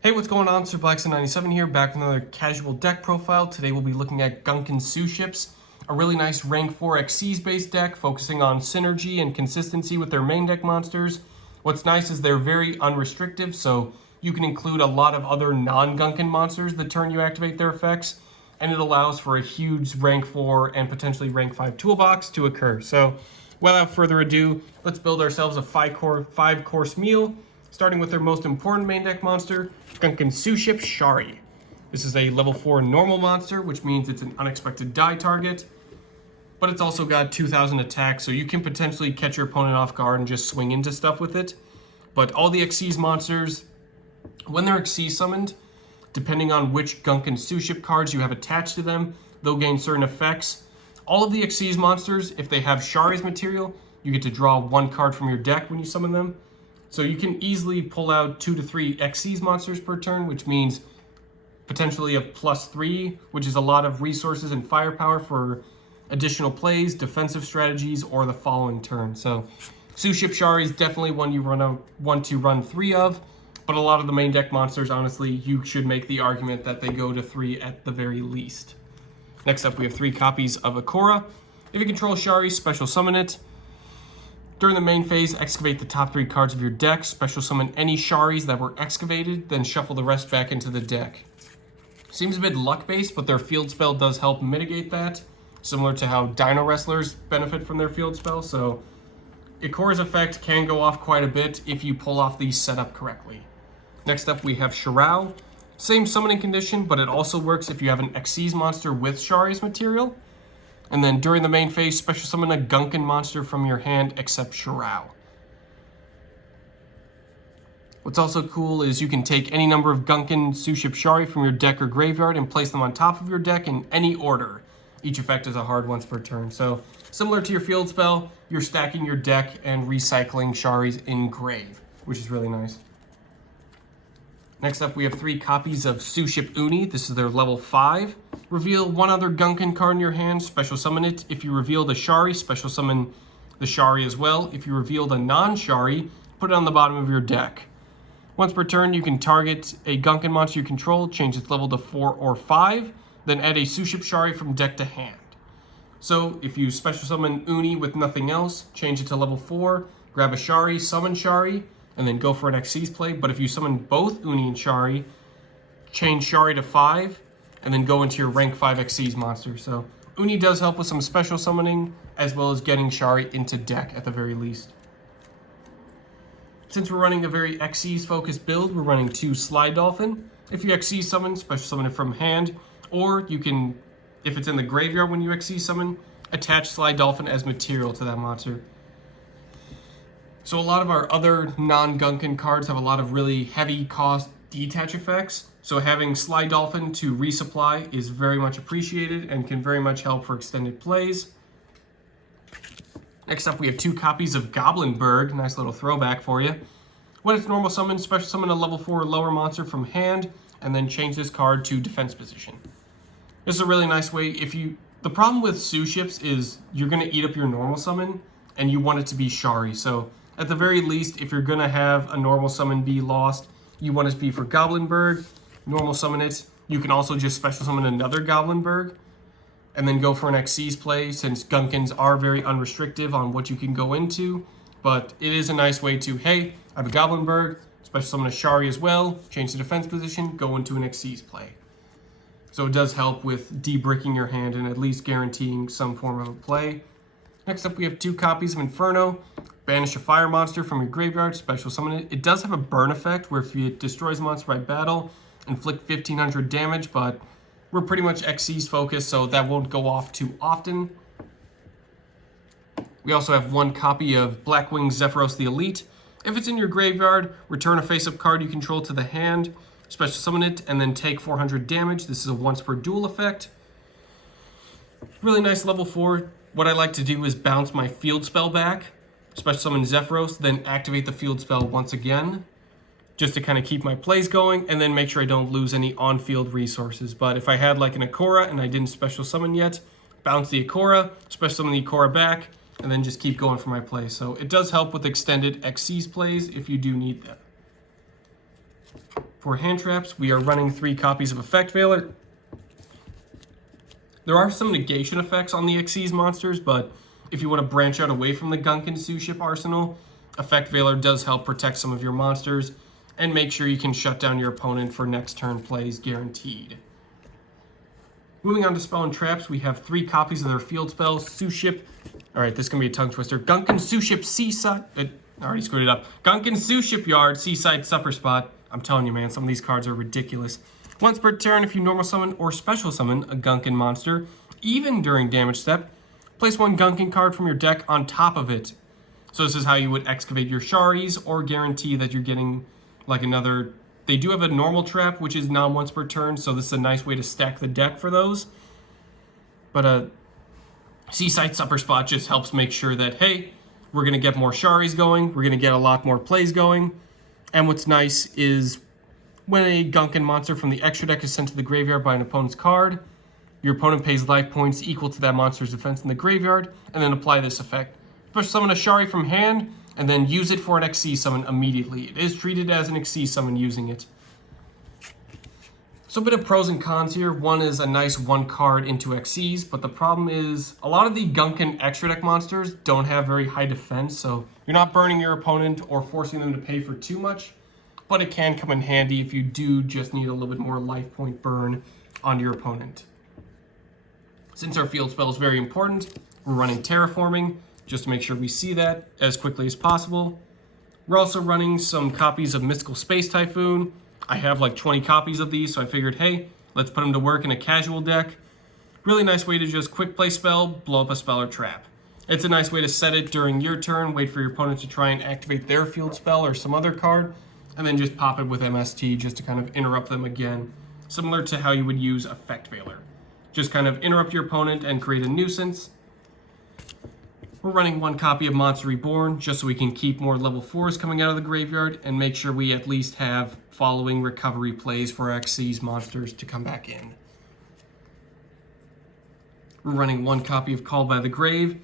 Hey, what's going on? SuperBlackson97 here, back with another casual deck profile. Today we'll be looking at Gunkan Suships, a really nice rank 4 Xyz based deck focusing on synergy and consistency with their main deck monsters. What's nice is they're very unrestrictive, so you can include a lot of other non-Gunkan monsters the turn you activate their effects, and it allows for a huge rank 4 and potentially rank 5 toolbox to occur. So without further ado, let's build ourselves a 5-course meal, starting with their most important main deck monster, Gunkan Suship Shari. This is a level 4 normal monster, which means it's an unexpected die target, but it's also got 2000 attack, so you can potentially catch your opponent off guard and just swing into stuff with it. But all the Xyz monsters, when they're Xyz summoned, depending on which Gunkan Suship cards you have attached to them, they'll gain certain effects. All of the Xyz monsters, if they have Shari's material, you get to draw 1 card from your deck when you summon them. So you can easily pull out 2 to 3 Xyz monsters per turn, which means potentially a +3, which is a lot of resources and firepower for additional plays, defensive strategies, or the following turn. So Suship Shari is definitely one you want to run 3 of, but a lot of the main deck monsters, honestly, you should make the argument that they go to 3 at the very least. Next up, we have 3 copies of Akora. If you control Shari, special summon it. During the main phase, excavate the top 3 cards of your deck, special summon any Sharis that were excavated, then shuffle the rest back into the deck. Seems a bit luck-based, but their field spell does help mitigate that, similar to how Dino Wrestlers benefit from their field spell, so Akora's effect can go off quite a bit if you pull off these setup correctly. Next up, we have Shirao. Same summoning condition, but it also works if you have an Xyz monster with Shari's material. And then during the main phase, special summon a Gunkan monster from your hand except Shirao. What's also cool is you can take any number of Gunkan Suship Shari from your deck or graveyard and place them on top of your deck in any order. Each effect is a hard once per turn. So similar to your field spell, you're stacking your deck and recycling Sharis in grave, which is really nice. Next up, we have 3 copies of Suship Uni. This is their level 5. Reveal 1 other Gunkan card in your hand, special summon it. If you reveal the Shari, special summon the Shari as well. If you reveal the non-Shari, put it on the bottom of your deck. Once per turn, you can target a Gunkan monster you control, change its level to 4 or 5, then add a Suship Shari from deck to hand. So if you special summon Uni with nothing else, change it to level 4, grab a Shari, summon Shari, and then go for an Xyz play. But if you summon both Uni and Shari, change Shari to 5, and then go into your rank 5 Xyz monster. So Uni does help with some special summoning, as well as getting Shari into deck at the very least. Since we're running a very Xyz focused build, we're running 2 Slide Dolphin. If you Xyz summon, special summon it from hand, or you can, if it's in the graveyard when you Xyz summon, attach Slide Dolphin as material to that monster. So a lot of our other non-Gunkan cards have a lot of really heavy cost detach effects. So having Slide Dolphin to resupply is very much appreciated and can very much help for extended plays. Next up, we have 2 copies of Goblinberg. Nice little throwback for you. When it's normal summon, special summon a level 4 or lower monster from hand, and then change this card to defense position. This is a really nice way. The problem with Suships is you're going to eat up your normal summon, and you want it to be Shari. So at the very least, if you're going to have a normal summon be lost, you want it to be for Goblinberg, normal summon it. You can also just special summon another Goblinberg, and then go for an Xyz play, since Gunkans are very unrestrictive on what you can go into. But it is a nice way to, hey, I have a Goblinberg, special summon a Shari as well, change the defense position, go into an Xyz play. So it does help with de-bricking your hand and at least guaranteeing some form of a play. Next up, we have 2 copies of Inferno. Banish a fire monster from your graveyard, special summon it. It does have a burn effect where if it destroys a monster by battle, inflict 1500 damage, but we're pretty much Xyz focused, so that won't go off too often. We also have 1 copy of Blackwing Zephyros the Elite. If it's in your graveyard, return a face-up card you control to the hand, special summon it, and then take 400 damage. This is a once per duel effect. Really nice level 4. What I like to do is bounce my field spell back, special summon Zephyros, then activate the field spell once again, just to kind of keep my plays going, and then make sure I don't lose any on-field resources. But if I had like an Akora and I didn't special summon yet, bounce the Akora, special summon the Akora back, and then just keep going for my play. So it does help with extended Xyz plays if you do need them. For hand traps, we are running 3 copies of Effect Veiler. There are some negation effects on the Xyz monsters, but if you want to branch out away from the Gunkan Suship arsenal, Effect Veiler does help protect some of your monsters and make sure you can shut down your opponent for next turn plays guaranteed. Moving on to spell and traps, we have 3 copies of their field spells. Suship, alright, this is going to be a tongue twister. Gunkan Suship Seaside, I already screwed it up. Gunkan Suship Yard Seaside Supper Spot. I'm telling you, man, some of these cards are ridiculous. Once per turn, if you normal summon or special summon a Gunkan monster, even during damage step, place 1 Gunkan card from your deck on top of it. So this is how you would excavate your Sharis or guarantee that you're getting like another... They do have a normal trap, which is non-once per turn, so this is a nice way to stack the deck for those. But Seaside Supper Spot just helps make sure that, hey, we're going to get more Sharis going, we're going to get a lot more plays going. And what's nice is when a Gunkan monster from the extra deck is sent to the graveyard by an opponent's card, your opponent pays life points equal to that monster's defense in the graveyard, and then apply this effect. Special summon a Shari from hand, and then use it for an Xyz summon immediately. It is treated as an Xyz summon using it. So a bit of pros and cons here. One is a nice 1 card into Xyz, but the problem is a lot of the Gunkan extra deck monsters don't have very high defense, so you're not burning your opponent or forcing them to pay for too much, but it can come in handy if you do just need a little bit more life point burn on your opponent. Since our field spell is very important, we're running Terraforming, just to make sure we see that as quickly as possible. We're also running some copies of Mystical Space Typhoon. I have like 20 copies of these, so I figured, hey, let's put them to work in a casual deck. Really nice way to just quick play spell, blow up a spell or trap. It's a nice way to set it during your turn, wait for your opponent to try and activate their field spell or some other card, and then just pop it with MST just to kind of interrupt them again. Similar to how you would use Effect Veiler. Just kind of interrupt your opponent and create a nuisance. We're running 1 copy of Monster Reborn just so we can keep more level 4s coming out of the graveyard and make sure we at least have following recovery plays for our Xyz monsters to come back in. We're running 1 copy of Called by the Grave.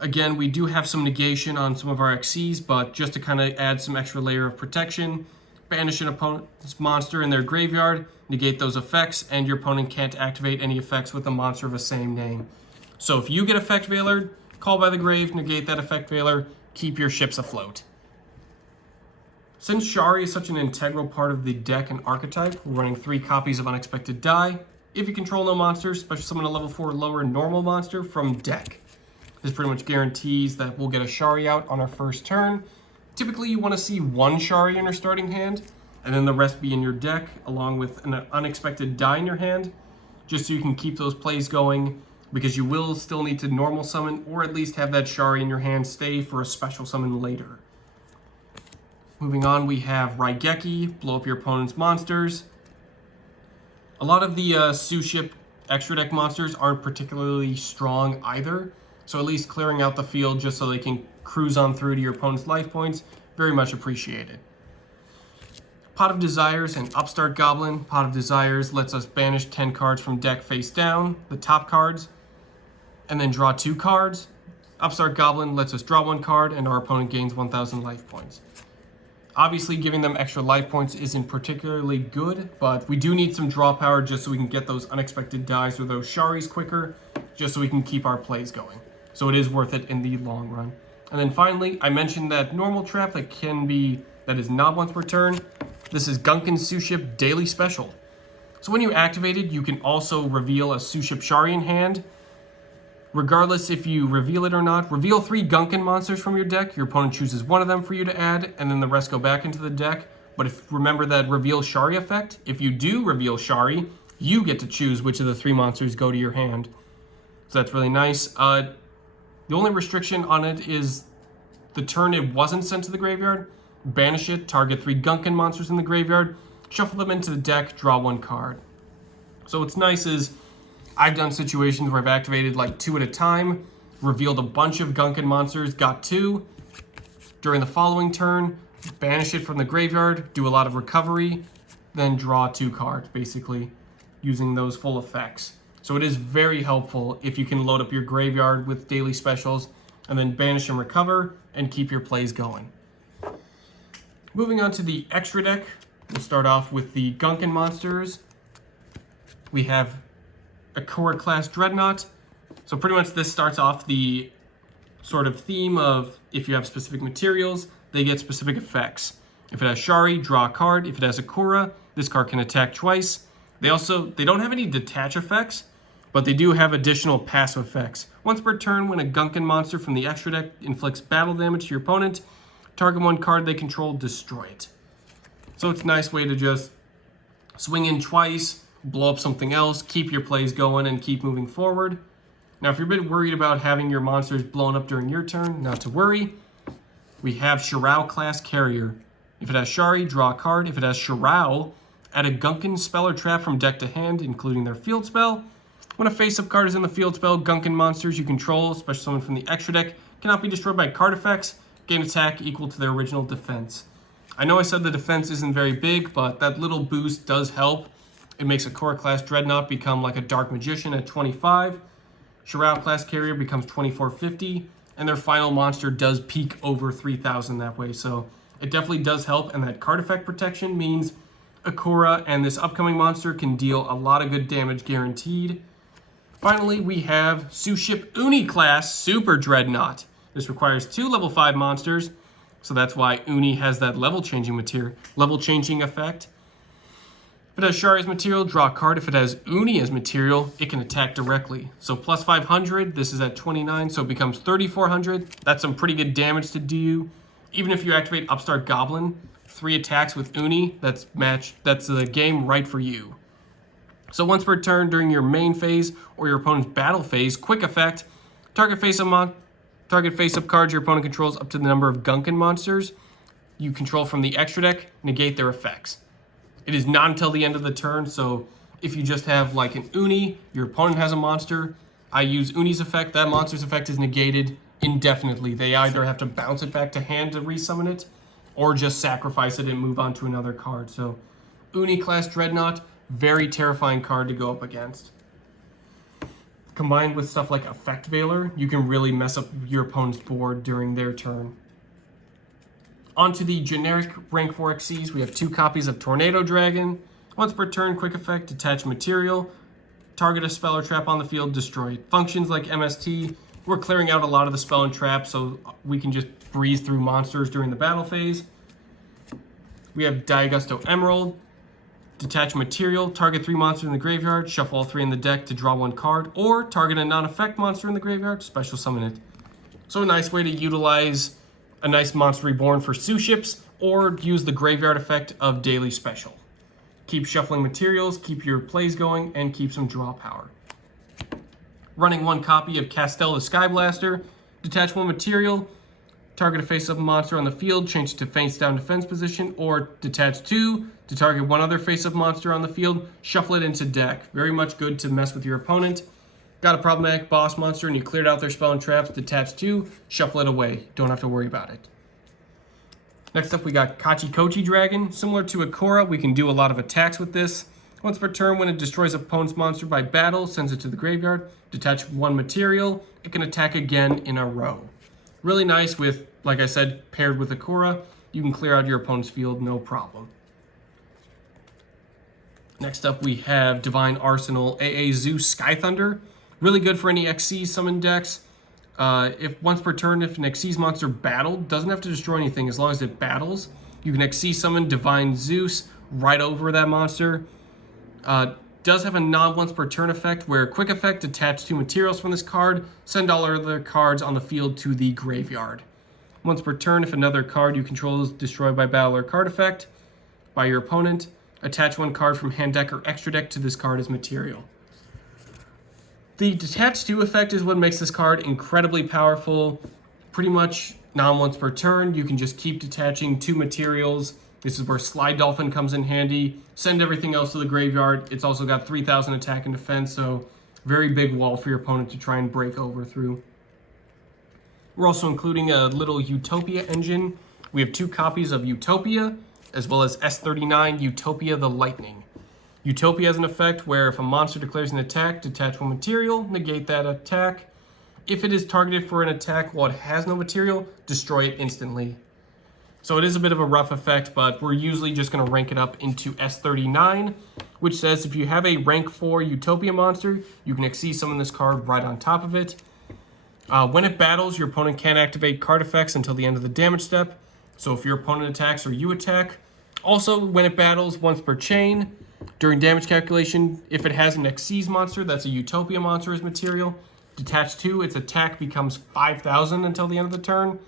Again, we do have some negation on some of our Xyz, but just to kind of add some extra layer of protection, banish an opponent's monster in their graveyard, negate those effects, and your opponent can't activate any effects with a monster of the same name. So if you get Effect Veiler, Call by the Grave, negate that Effect Veiler, keep your ships afloat. Since Shari is such an integral part of the deck and archetype, we're running 3 copies of Unexpected Die. If you control no monsters, special summon a level 4 or lower normal monster from deck. This pretty much guarantees that we'll get a Shari out on our first turn. Typically you want to see 1 Shari in your starting hand, and then the rest be in your deck, along with an Unexpected Die in your hand, just so you can keep those plays going, because you will still need to normal summon, or at least have that Shari in your hand stay for a special summon later. Moving on, we have Raigeki, blow up your opponent's monsters. A lot of the Suship extra deck monsters aren't particularly strong either, so at least clearing out the field just so they can cruise on through to your opponent's life points, very much appreciated. Pot of Desires and Upstart Goblin. Pot of Desires lets us banish 10 cards from deck face down, the top cards, and then draw 2 cards. Upstart Goblin lets us draw 1 card and our opponent gains 1,000 life points. Obviously, giving them extra life points isn't particularly good, but we do need some draw power just so we can get those unexpected dies or those Sharis quicker, just so we can keep our plays going. So it is worth it in the long run. And then finally, I mentioned that normal trap that is not once per turn. This is Gunkan Suship Daily Special. So when you activate it, you can also reveal a Suship Shari in hand. Regardless if you reveal it or not, reveal 3 Gunkan monsters from your deck. Your opponent chooses 1 of them for you to add, and then the rest go back into the deck. But remember that reveal Shari effect. If you do reveal Shari, you get to choose which of the 3 monsters go to your hand. So that's really nice. The only restriction on it is the turn it wasn't sent to the graveyard. Banish it, target 3 Gunkan monsters in the graveyard, shuffle them into the deck, draw 1 card. So what's nice is I've done situations where I've activated like 2 at a time, revealed a bunch of Gunkan monsters, got 2. During the following turn, banish it from the graveyard, do a lot of recovery, then draw 2 cards, basically, using those full effects. So it is very helpful if you can load up your graveyard with daily specials, and then banish and recover, and keep your plays going. Moving on to the extra deck, We'll start off with the Gunkan monsters. We have Akora class Dreadnought. So pretty much this starts off the sort of theme of if you have specific materials, they get specific effects. If it has Shari, draw a card. If it has Akora, this card can attack twice. They don't have any detach effects, but they do have additional passive effects. Once per turn, when a Gunkan monster from the extra deck inflicts battle damage to your opponent, target one card they control, destroy it. So it's a nice way to just swing in twice, blow up something else, keep your plays going, and keep moving forward. Now, if you're a bit worried about having your monsters blown up during your turn, not to worry. We have Shirao class Carrier. If it has Shari, draw a card. If it has Shirao, add a Gunkan spell or trap from deck to hand, including their field spell. When a face-up card is in the field spell, Gunkan monsters you control, especially someone from the extra deck, cannot be destroyed by card effects. Gain attack equal to their original defense. I know I said the defense isn't very big, but that little boost does help. It makes Akora class Dreadnought become like a Dark Magician at 25. Shirao class Carrier becomes 2450, and their final monster does peak over 3000 that way. So it definitely does help, and that card effect protection means Akora and this upcoming monster can deal a lot of good damage guaranteed. Finally, we have Suship Uni class Super Dreadnought. This requires 2 level 5 monsters, so that's why Uni has that level changing effect. If it has Shari as material, draw a card. If it has Uni as material, it can attack directly. So plus 500, this is at 29, so it becomes 3400. That's some pretty good damage to do. Even if you activate Upstart Goblin, 3 attacks with Uni, that's the game right for you. So once per turn during your main phase or your opponent's battle phase, quick effect, target face-up cards your opponent controls up to the number of Gunkan monsters you control from the extra deck, negate their effects. It is not until the end of the turn, so if you just have like an Uni, your opponent has a monster, I use Uni's effect, that monster's effect is negated indefinitely. They either have to bounce it back to hand to resummon it, or just sacrifice it and move on to another card. So Uni class Dreadnought, very terrifying card to go up against. Combined with stuff like Effect Veiler, you can really mess up your opponent's board during their turn. Onto the generic rank 4 XCs, we have 2 copies of Tornado Dragon. Once per turn, quick effect, detach material, target a spell or trap on the field, destroy it. Functions like MST, we're clearing out a lot of the spell and trap so we can just breeze through monsters during the battle phase. We have Diagusto Emerald, detach material, target 3 monsters in the graveyard, shuffle all 3 in the deck to draw 1 card, or target a non-effect monster in the graveyard, special summon it. So a nice way to utilize a nice monster reborn for Suships, or use the graveyard effect of Daily Special. Keep shuffling materials, keep your plays going, and keep some draw power. Running 1 copy of Castel the Skyblaster, detach 1 material, target a face-up monster on the field, change it to face down defense position, or detach 2 to target 1 other face-up monster on the field, shuffle it into deck. Very much good to mess with your opponent. Got a problematic boss monster and you cleared out their spell and traps, detach 2, shuffle it away. Don't have to worry about it. Next up, we got Kochi Dragon. Similar to Akora, we can do a lot of attacks with this. Once per turn, when it destroys opponent's monster by battle, sends it to the graveyard, detach 1 material, it can attack again in a row. Really nice with, like I said, paired with Akora, you can clear out your opponent's field, no problem. Next up, we have Divine Arsenal AA Zeus Sky Thunder. Really good for any XC summon decks. If once per turn, if an XC's monster battled, doesn't have to destroy anything as long as it battles. You can XC summon Divine Zeus right over that monster. Does have a non-once per turn effect where quick effect, attach 2 materials from this card, send all other cards on the field to the graveyard. Once per turn, if another card you control is destroyed by battle or card effect by your opponent, attach 1 card from hand deck or extra deck to this card as material. The detach 2 effect is what makes this card incredibly powerful. Pretty much non-once per turn, you can just keep detaching 2 materials. This is where Slide Dolphin comes in handy. Send everything else to the graveyard. It's also got 3000 attack and defense, so very big wall for your opponent to try and break over through. We're also including a little Utopia engine. We have 2 copies of Utopia, as well as S39 Utopia the Lightning. Utopia has an effect where if a monster declares an attack, detach 1 material, negate that attack. If it is targeted for an attack while it has no material, destroy it instantly. So it is a bit of a rough effect, but we're usually just going to rank it up into S39, which says if you have a rank 4 Utopia monster, you can Xyz summon this card right on top of it. When it battles, your opponent can't activate card effects until the end of the damage step. So if your opponent attacks or you attack. Also, when it battles, once per chain, during damage calculation, if it has an Xyz monster, that's a Utopia monster as material, detached to, its attack becomes 5,000 until the end of the turn.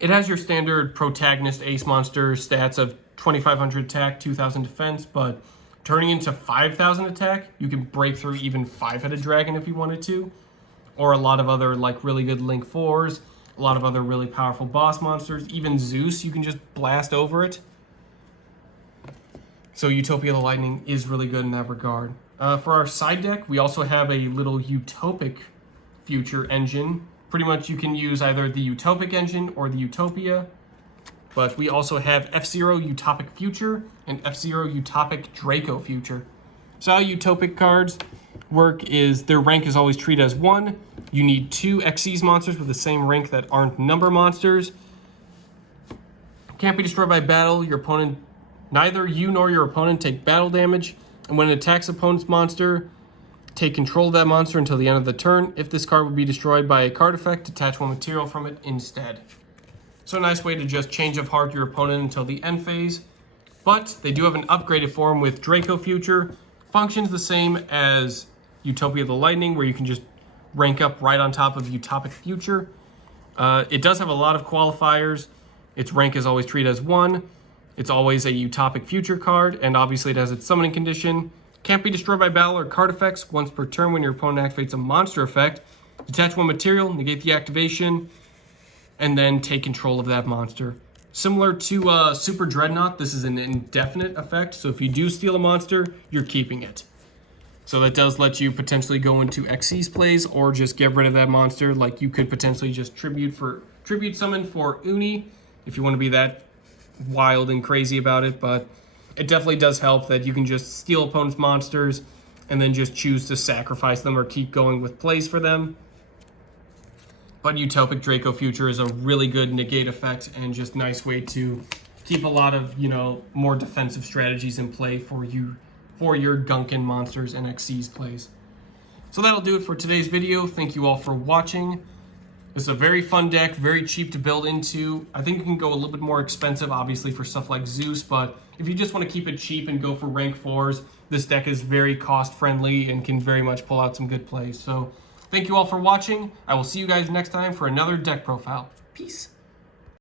It has your standard protagonist ace monster stats of 2,500 attack, 2,000 defense, but turning into 5,000 attack, you can break through even 5-headed dragon if you wanted to, or a lot of other like really good Link 4s, a lot of other really powerful boss monsters, even Zeus, you can just blast over it. So Utopia the Lightning is really good in that regard. For our side deck, we also have a little Utopic future engine. Pretty much you can use either the Utopic engine or the Utopia. But we also have F-Zero Utopic Future and F-Zero Utopic Draco Future. So how Utopic cards work is their rank is always treated as 1. You need 2 Xyz monsters with the same rank that aren't number monsters. Can't be destroyed by battle. Your opponent, neither you nor your opponent take battle damage. And when it attacks opponent's monster, take control of that monster until the end of the turn. If this card would be destroyed by a card effect, detach 1 material from it instead. So a nice way to just change of heart your opponent until the end phase. But they do have an upgraded form with Draco Future. Functions the same as Utopia the Lightning, where you can just rank up right on top of Utopic Future. It does have a lot of qualifiers. Its rank is always treated as 1. It's always a Utopic Future card, and obviously it has its summoning condition. Can't be destroyed by battle or card effects. Once per turn when your opponent activates a monster effect, detach 1 material, negate the activation, and then take control of that monster. Similar to Super Dreadnought, this is an indefinite effect, so if you do steal a monster, you're keeping it. So that does let you potentially go into Xyz plays or just get rid of that monster. Like you could potentially just tribute summon for Uni if you want to be that wild and crazy about it, but it definitely does help that you can just steal opponent's monsters and then just choose to sacrifice them or keep going with plays for them. But Utopic Draco Future is a really good negate effect and just nice way to keep a lot of, more defensive strategies in play for your Gunkan monsters and Xyz plays. So that'll do it for today's video. Thank you all for watching. This is a very fun deck, very cheap to build into. I think it can go a little bit more expensive, obviously, for stuff like Zeus, but if you just want to keep it cheap and go for rank 4s, this deck is very cost-friendly and can very much pull out some good plays. So thank you all for watching. I will see you guys next time for another deck profile. Peace.